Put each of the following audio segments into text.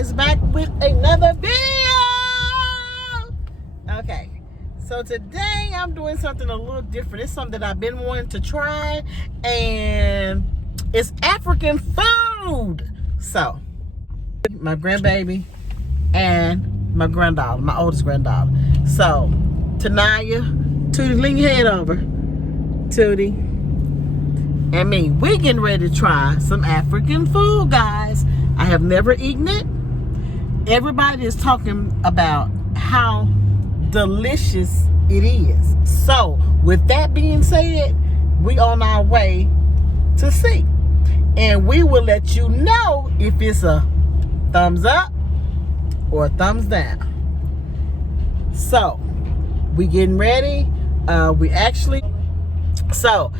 guys, back with another video. Okay, so today I'm doing something a little different. It's something that I've been wanting to try, and it's African food. So my grandbaby and my granddaughter, my oldest granddaughter. So Tanaya, Tootie, lean your head over. Tootie and me, we getting ready to try some African food, guys. I have never eaten it. Everybody is talking about how delicious it is. So with that being said, we on our way to see, and we will let you know if it's a thumbs up or a thumbs down. So we getting ready. So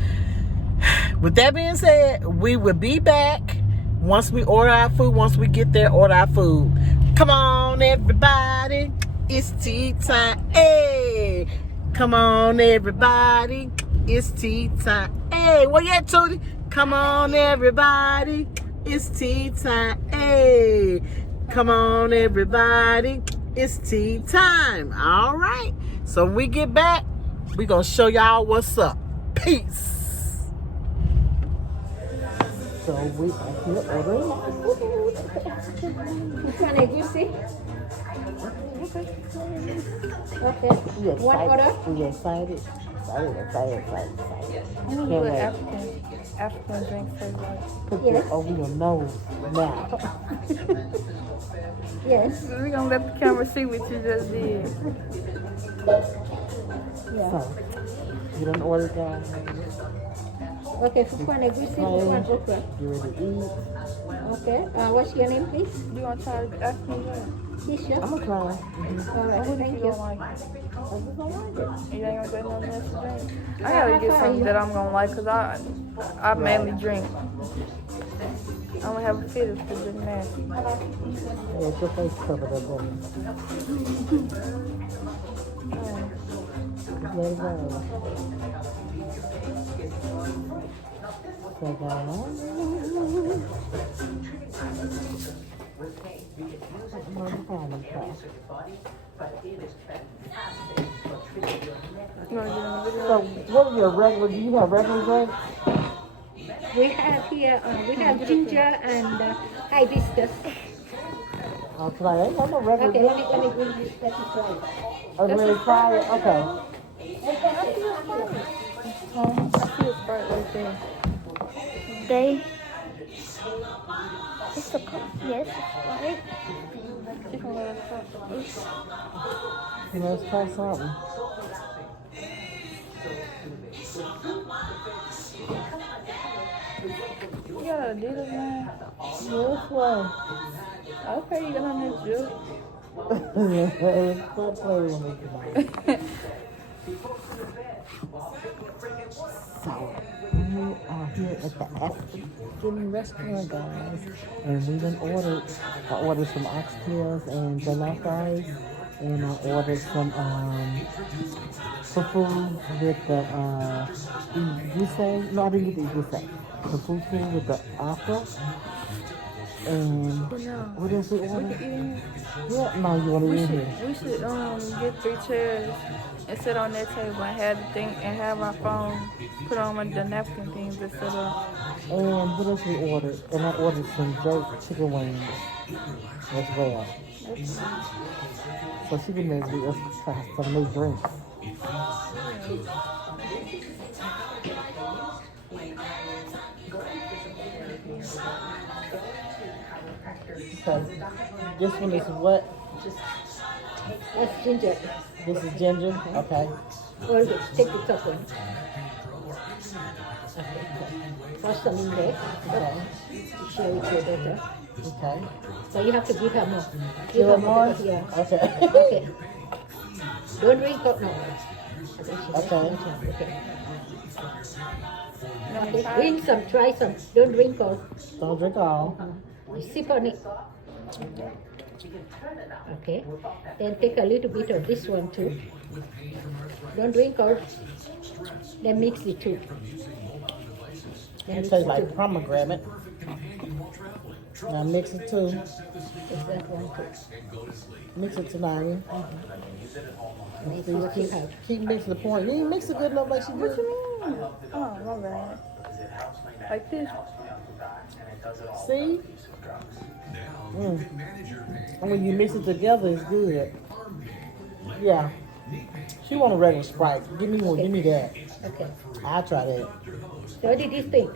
with that being said, we will be back once we order our food. Once we get there, order our food. Come on, everybody. It's tea time. Hey, come on, everybody. It's tea time. Hey, where you at, Tootie? Come on, everybody. It's tea time. Hey, come on, everybody. It's tea time. All right. So when we get back, we gonna show y'all what's up. Peace. So we are here ordering our food. Which one did you see? Okay. One order? We excited. Excited. I need to African drink for like. Put that over your nose now. Yes. We're gonna let the camera see what you just did. Yeah. So, you done ordered that? Okay, which one did you see? Which one? Okay. You ready to eat? Okay. What's your name, please? Do you want to try African drink? Keisha. I'm gonna try. All right, thank you. Don't like it. I just don't like it. You ain't gonna get no mess drink. I gotta get something that I'm gonna like, cause I mainly drink. I'm gonna have a fit if it's just nasty. Yeah, it's your face covered up on me. Let it go. So, what are your regular? Do you have regular drinks? We have here, we have ginger and hibiscus. I'll try it. I ain't got no regular Okay, drinks. let me bring this back to try it. Oh, you ready to try it? Okay. I see a Sprite right there. It's a cup. Yes, it's right. You can let it try. Let's try something. You got Adidas, man. This one. Okay, you got on that juice. Stop playing with me tonight. So, we are here at the African restaurant, guys, and we done ordered. I ordered some oxtails and jollof rice, and I ordered some FUFU with the goose. No, I didn't get the goose. The FUFU with the okra. And what else we ordered? Yeah, no, you want to eat here? We should get 3 chairs and sit on that table and have the thing and have our phone put on the napkin things and sit up. And what else we ordered? And I ordered some jerk chicken wings as well. So she can maybe us try some new drinks. So this one is what? That's ginger. This is ginger? Okay. Hold it. Take the top one. Wash some in there. Okay. To share with your daughter. Okay. So you have to give her more. Give her more? Because, yeah. Okay. Okay. Don't drink up now. Okay. Okay. Drink some, try some. Don't drink all. Don't drink all. Sip on it. Okay. Then take a little bit of this one too. Don't drink all. Then mix the two. It tastes like pomegranate. Now mix it too. Is that one too? Mix it tonight. Maybe what you have. Keep mixing the point. You didn't mix it good enough like she What did. you mean? Oh, my bad. Like this. See? And when you mix it together, it's good. Yeah. She want a regular Sprite. Give me one. Give me that. Okay. I'll try that. What did you think?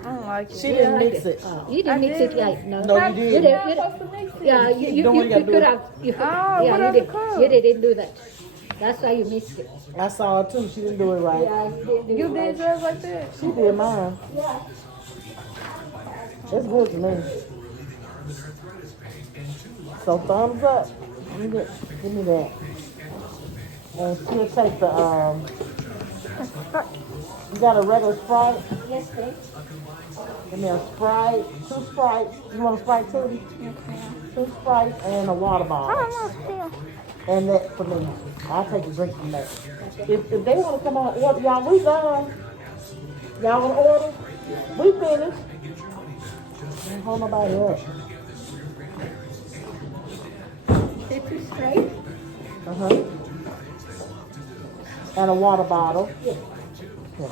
I don't like it. She didn't mix it. You didn't mix it right, no? No, you did. Yeah, you Don't worry, you could have. You could, Oh, yeah, put you up did. the cup. You didn't do that. That's why you missed it. I saw her too. She didn't do it right. Yeah, you didn't do You it did right. yours like that? She did mine. Yeah. That's good to me. So thumbs up. Give me that. And she'll take the you got a regular Sprite? Yes, please. Give me a Sprite, 2 Sprites. You want a Sprite too? Yes, ma'am. 2 Sprites and a water bottle. Oh, no, still. And that for me. I'll take a drink from that. If they want to come on order, y'all, we done. Y'all want to order? We finished. Don't hold nobody up. Is it straight? Uh-huh. And a water bottle. Yeah. Yeah.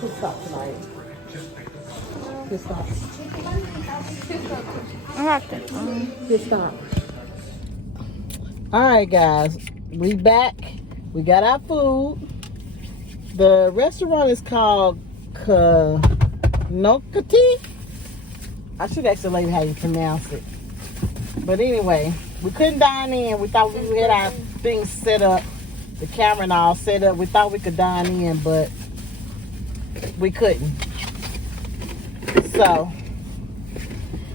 Good stop tonight. Good stop. I like that. Good stop. All right, guys. We back. We got our food. The restaurant is called Kanokati. I should ask the lady how you pronounce it. But anyway, we couldn't dine in. We thought we had our things set up, the camera and all set up. We thought we could dine in, but we couldn't. So,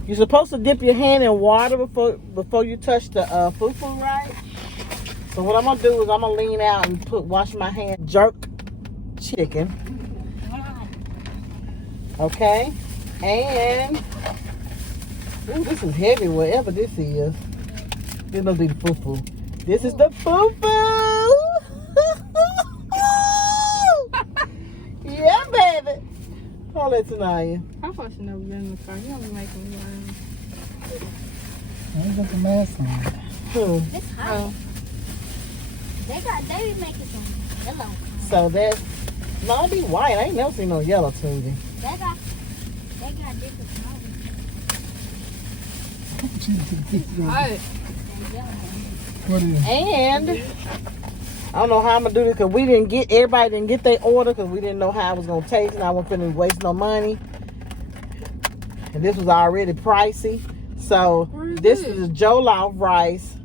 you're supposed to dip your hand in water before you touch the FUFU, right? So what I'm gonna do is I'm gonna lean out and wash my hand. Jerk chicken. Okay, and ooh, this is heavy. Whatever this is, this must be the FUFU. This is the FUFU. Yeah, baby. Call it tonight. I thought she never been in the car. You don't be making me learn. I got the mask on. It's hot. They be making some yellow. So that's no, it be white. I ain't never seen no yellow Tuesday. They got different colors. Alright. And I don't know how I'm gonna do this because everybody didn't get their order because we didn't know how it was gonna taste, and I wasn't finna waste no money. And this was already pricey. So this is the jollof rice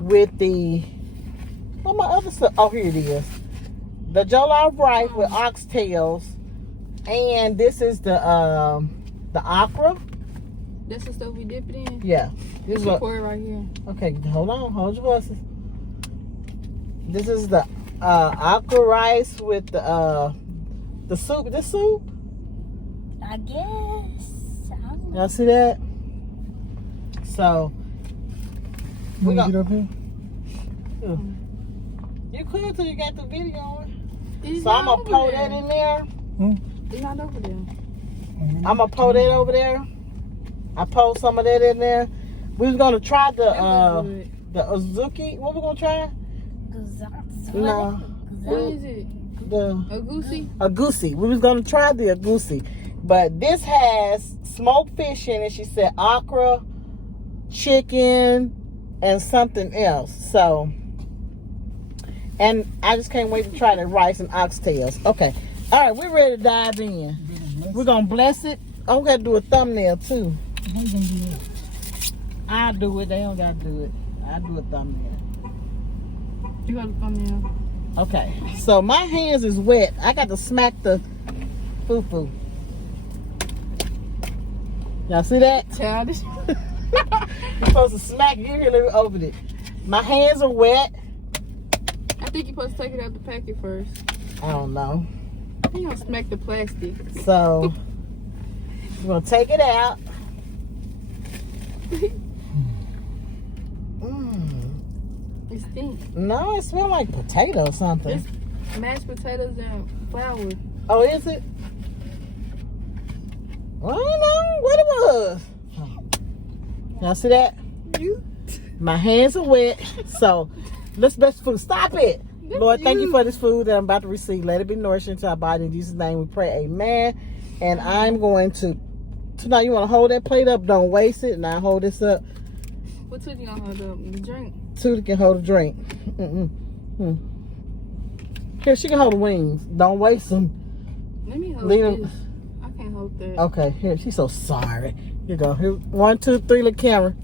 with the what my other stuff. Oh, here it is. The jollof rice with oxtails, and this is the okra. That's the stuff we dip it in. Yeah. This is pour it right here. Okay, hold on, hold your horses. This is the okra rice with the soup. This soup? I guess. Y'all see that? So we Get up here? You could till you got the video on. It's So I'm not gonna over pour there. that in there. It's not over there. I'm gonna pour that over there. I pour some of that in there. We was gonna try the azuki. What we gonna try? No, What is it? the A goosey? agusi. We was gonna try the agusi, but this has smoked fish in it. She said okra, chicken, and something else. So, and I just can't wait to try the rice and oxtails. Okay, all right, we're ready to dive in. We're gonna bless it. I'm gonna do a thumbnail too. How you gonna do that? I do it. They don't gotta do it. I do a thumbnail. You got to come in. Okay, so my hands is wet. I got to smack the FUFU. Y'all see that? Childish. You're supposed to smack it. Here, let me open it. My hands are wet. I think you're supposed to take it out the packet first. I don't know. You gonna smack the plastic. So, we're going to take it out. It stinks. No, it smells like potato or something. It's mashed potatoes and flour. Oh, is it? Y'all see that? My hands are wet. So let's bless the food. Stop it. Lord, thank you for this food that I'm about to receive. Let it be nourishing to our body. In Jesus' name we pray. Amen. And I'm going to, tonight you want to hold that plate up. Don't waste it. And I hold this up. What two you gonna hold up? The drink? Tuda can hold a drink. Here, she can hold the wings. Don't waste them. Let me hold Leave this. them. I can't hold that. Okay, here. She's so sorry. Here you go. Here, 1, 2, 3, look camera.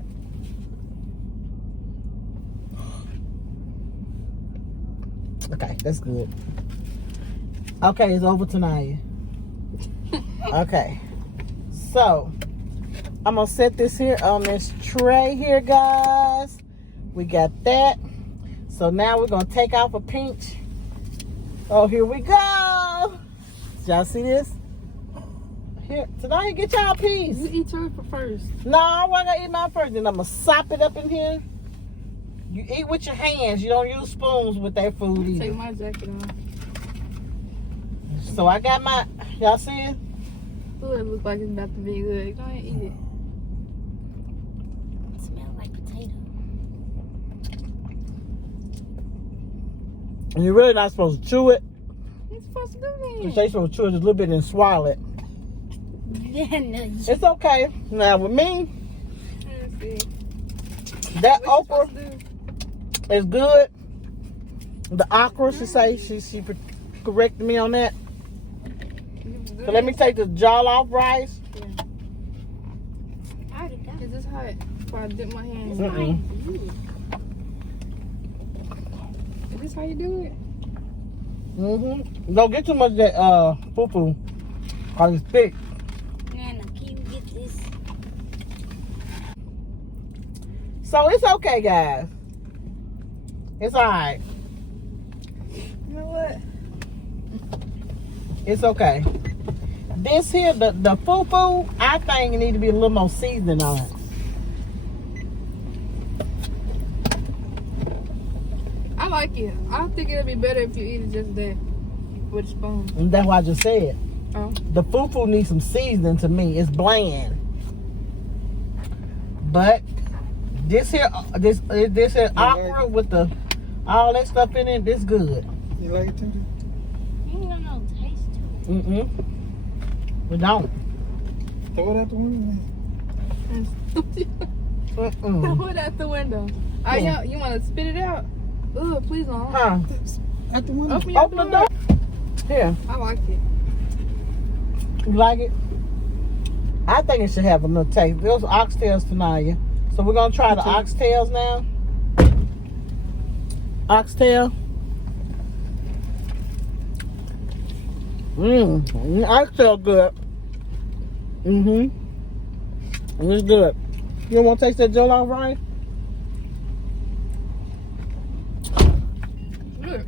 Okay, that's good. Okay, it's over tonight. Okay. So, I'm going to set this here on this tray here, guys. We got that. So now we're going to take off a pinch. Oh, here we go. Did y'all see this? Here, tonight, get y'all a piece. You eat yours first. No, I'm going to eat mine first. Then I'm going to sop it up in here. You eat with your hands. You don't use spoons with that food either. Take my jacket off. So I got my, y'all see it? Ooh, it looks like it's about to be good. Go ahead and eat it. It smells like potato. And you're really not supposed to chew it. You're supposed to do You're that. supposed to chew it just a little bit and swallow it. Yeah, no. It's okay. Now with me, Let's see. that What you okra supposed to do? is good. The okra, she say, she corrected me on that. So let me take the jollof rice. I already got it. Is this hot? Before I dip my hands. Mm-mm. Is this how you do it? Don't get too much of that FUFU, cause it's thick. Nana, can you get this? So it's okay, guys. It's alright. You know what? It's okay. This here, the FUFU, I think it need to be a little more seasoning on it. I like it. I think it'll be better if you eat it just that with a spoon. And that's what I just said. Oh. The FUFU needs some seasoning to me. It's bland. But this here okra with the all that stuff in it, this good. You like it, Tinker? You ain't got no taste to it. We don't. Throw it out the window. Throw it out the window. Oh, you want to spit it out? Ugh, please don't. Huh? Out the window. Open the door. Here. I like it. You like it? I think it should have a little taste. Those oxtails tonight. So we're gonna try the oxtails now. Oxtail. Oxtail good. It's good. You want to taste that jollof rice? Good.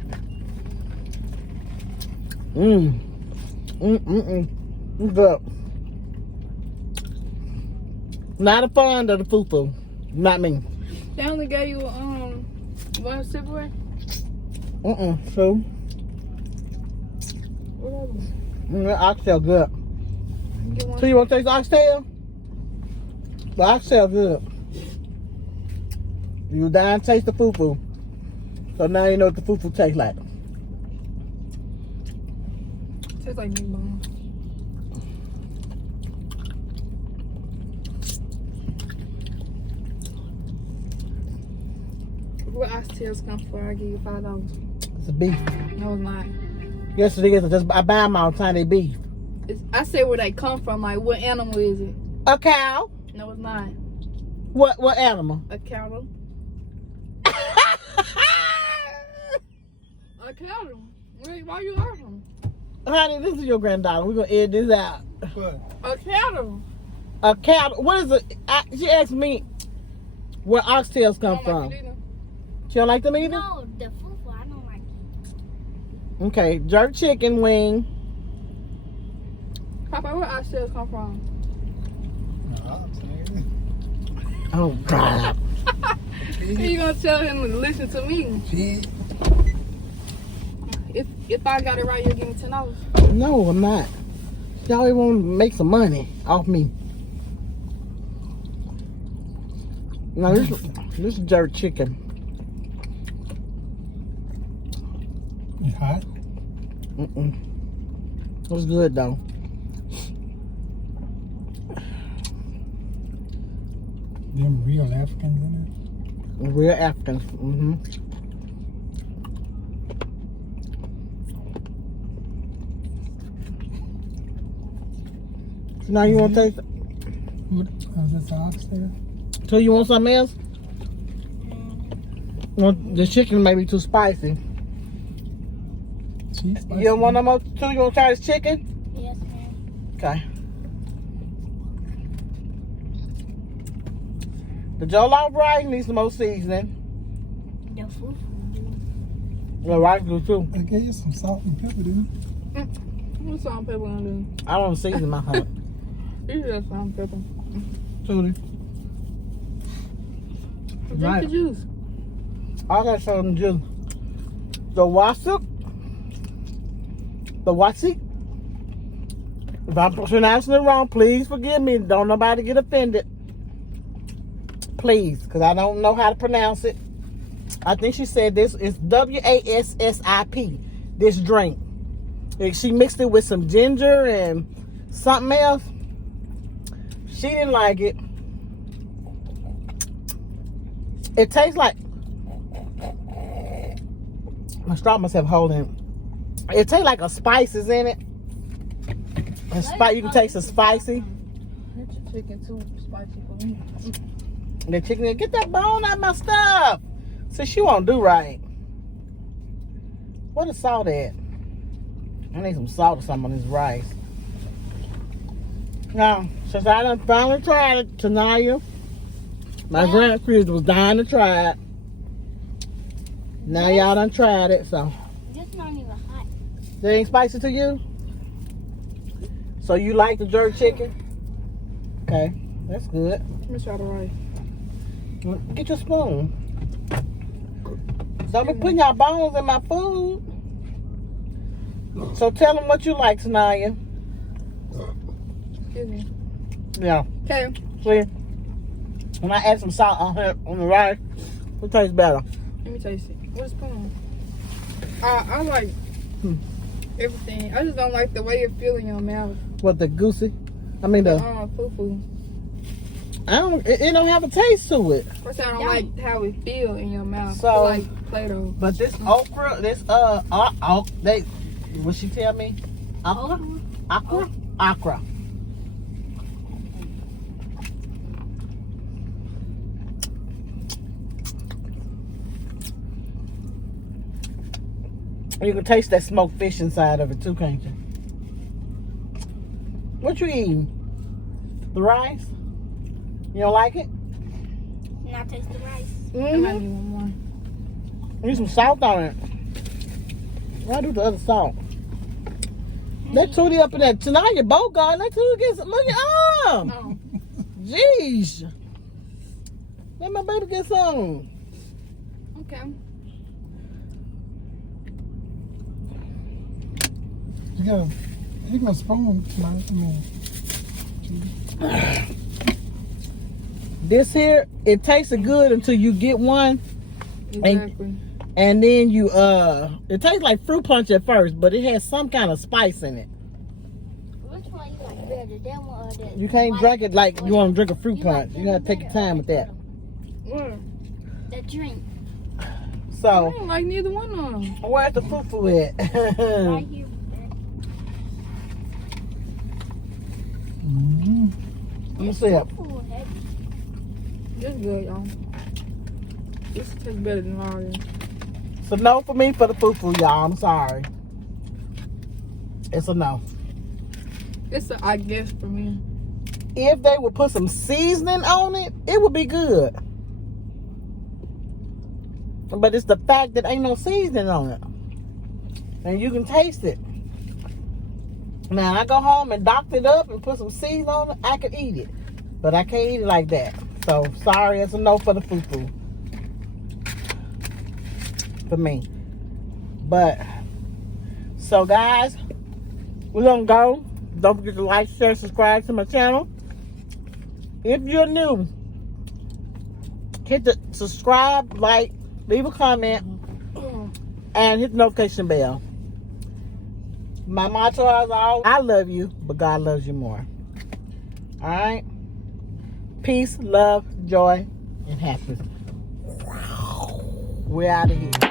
It's good. Not a fan of the FUFU. Not me. They only gave you one sip away? So, Whatever. oxtail good. Get one. So you want to taste the oxtail? The oxtail good. You down taste the FUFU. So now you know what the FUFU tastes like. Tastes like Mukbang. What oxtails come for? I give you $5. It's a beef. No, it's not. Yes, it is. I buy them all the time. They beef. I say where they come from. Like, what animal is it? A cow. No, it's not. What animal? A cattle. A cattle. Why you laughing? Honey, this is your granddaughter. We're going to edit this out. What? A cattle. A cattle. What is it? She asked me where oxtails come I don't from. like it either. She don't like them either? No, the FUFU, I don't like it. Okay, jerk chicken wing. Papa, where oxtails come from? Oh, God. You gonna tell him to listen to me? Pig. If I got it right, you'll give me $10. No, I'm not. Y'all want to make some money off me. No, this is jerk chicken. It's hot. It was good though. Them real Africans in Real Africans. So now you want to taste it? What? Is this oxtail? So you want something else? Well, the chicken may be too spicy. Cheese spicy? You don't want no more too? You want to try this chicken? Yes, ma'am. Okay. The jollof rice needs some more seasoning. The FUFU. The rice good too. I gave you some salt and pepper, didn't What's salt and pepper gonna do? I don't season my hot. You just salt and pepper. Tootie. Drink Right. the juice. I got some juice. The wasuk. The wasik. If I'm pronouncing it wrong, please forgive me. Don't nobody get offended. Please, because I don't know how to pronounce it. I think she said this is WASSIP. This drink. She mixed it with some ginger and something else. She didn't like it. It tastes like, my straw must have hold in it. It tastes like a spice is in it. And you can taste the spicy. That's your chicken too spicy for me. The chicken, get that bone out of my stuff. See, she won't do right. Where the salt at? I need some salt or something on this rice. Now, since I done finally tried it, Tanaya, my grandkids was dying to try it. Now y'all done tried it, so. This not even hot. It ain't spicy to you? So you like the jerk chicken? Okay, that's good. Let me try the rice. Get your spoon. Don't be putting y'all bones in my food. So tell them what you like, Tanaya. Excuse me. Yeah. Okay. See? When I add some salt on the rice, it tastes better. Let me taste it. What's spoon? I like everything. I just don't like the way it feels in your mouth. What, the goosey? I mean the FUFU. it don't have a taste to it. First, I don't like how it feel in your mouth. So- like Play-Doh. But this okra, this what she tell me? Okra? Okra? Okra. You can taste that smoked fish inside of it too, can't you? What you eating? The rice? You don't like it? Not taste the rice. I might need one more. Need some salt on it. Why do the other salt? Let Tootie up in there. Tonight your boat gone. Let Tootie get some. Look at your arm. Oh. Jeez. Let my baby get some. Okay. You got a spoon tonight. I mean, This here, it tastes good until you get one. Exactly. And then you, it tastes like fruit punch at first, but it has some kind of spice in it. Which one you like better? That one or that? You can't drink it like you want to drink a fruit punch. You gotta take your time with that. What? The drink. I So, don't like neither one of them. where's the fufu Right at? here. Let me see it. Ooh, heavy. This good, y'all. This tastes better than all of them. It's a no for me for the fufu, y'all. I'm sorry. It's a no. It's a I guess for me. If they would put some seasoning on it, it would be good. But it's the fact that ain't no seasoning on it. And you can taste it. Now, I go home and doctor it up and put some seasoning on it, I could eat it. But I can't eat it like that. So, sorry, it's a no for the fufu. For me. But, so guys, we're gonna go. Don't forget to like, share, subscribe to my channel. If you're new, hit the subscribe, like, leave a comment, and hit the notification bell. My motto is always, I love you, but God loves you more. All right? Peace, love, joy, and happiness. We're out of here.